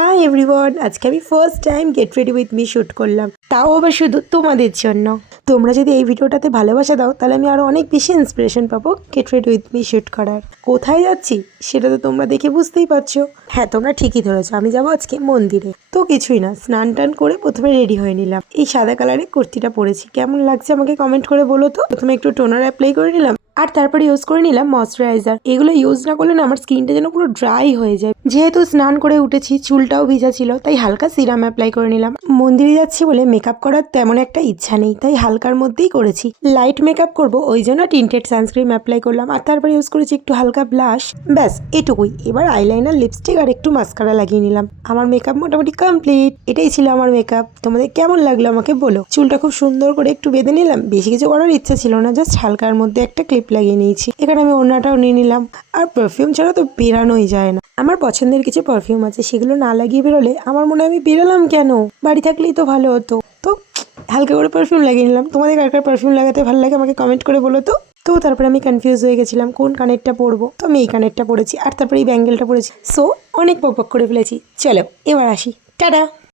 Hi everyone, আজকে আমি first time get ready with me shoot করলাম, তাও আবার শুধু তোমাদের জন্য। তোমরা যদি এই ভিডিওটাতে ভালোবাসা দাও তাহলে আমি আরও অনেক বেশি ইন্সপিরেশন পাবো get ready with me shoot করার। কোথায় যাচ্ছি সেটা তো তোমরা দেখে বুঝতেই পারছো। হ্যাঁ, তোমরা ঠিকই ধরেছো, আমি যাবো আজকে মন্দিরে। তো কিছুই না, স্নান টান করে প্রথমে রেডি হয়ে নিলাম। এই সাদা কালারের কুর্তিটা পরেছি, কেমন লাগছে আমাকে কমেন্ট করে বলো তো। প্রথমে একটু টোনার অ্যাপ্লাই করে নিলাম, আর তারপরে ইউজ করে নিলাম ময়শ্চারাইজার। এগুলো ইউজ না করলে না আমার স্কিনটা যেন পুরো ড্রাই হয়ে যায়। যেহেতু স্নান করে উঠেছি, চুলটাও ভিজা ছিল, তাই হালকা সিরাম অ্যাপ্লাই করে নিলাম। মন্দিরে যাচ্ছি বলে মেকআপ করার তেমন একটা ইচ্ছা নেই, তাই হালকার মধ্যেই করেছি। লাইট মেকআপ করব ওই জন্য টিন্টেড সানস্ক্রিন অ্যাপ্লাই করলাম, আর তারপরে ইউজ করেছি একটু হালকা ব্লাশ। ব্যাস এটুকুই। এবার আইলাইনার, লিপস্টিক আর একটু মাস্কারা লাগিয়ে নিলাম। আমার মেকআপ মোটামুটি কমপ্লিট। এটাই ছিল আমার মেকআপ। তোমাদের কেমন লাগলো আমাকে বলো। চুলটা খুব সুন্দর করে একটু বেঁধে নিলাম, বেশি কিছু করার ইচ্ছা ছিল না, জাস্ট হালকার মধ্যে একটা ক্লিপ লাগিয়ে নিয়েছি। এখানে আমি ওড়নাটাও নিয়ে নিলাম। আর পারফিউম ছাড়া তো বেরানোই যায় না। আমার পছন্দের কিছু পারফিউম আছে, সেগুলো না লাগিয়ে বেরোলে আমার মনে হয় আমি বেরোলাম কেন, বাড়ি থাকলেই তো ভালো হতো। তো হালকা করে পারফিউম লাগিয়ে নিলাম। তোমাদের কার কার পারফিউম লাগাতে ভালো লাগে আমাকে কমেন্ট করে বলো তো। তো তারপরে আমি কনফিউজ হয়ে গেছিলাম কোন কানেরটা পরবো, তো আমি এই কানেরটা পরেছি, আর তারপরে এই ব্যাঙ্গেলটা পরেছি। সো অনেক বকবক করে ফেলেছি, চলো এবার আসি, টাটা।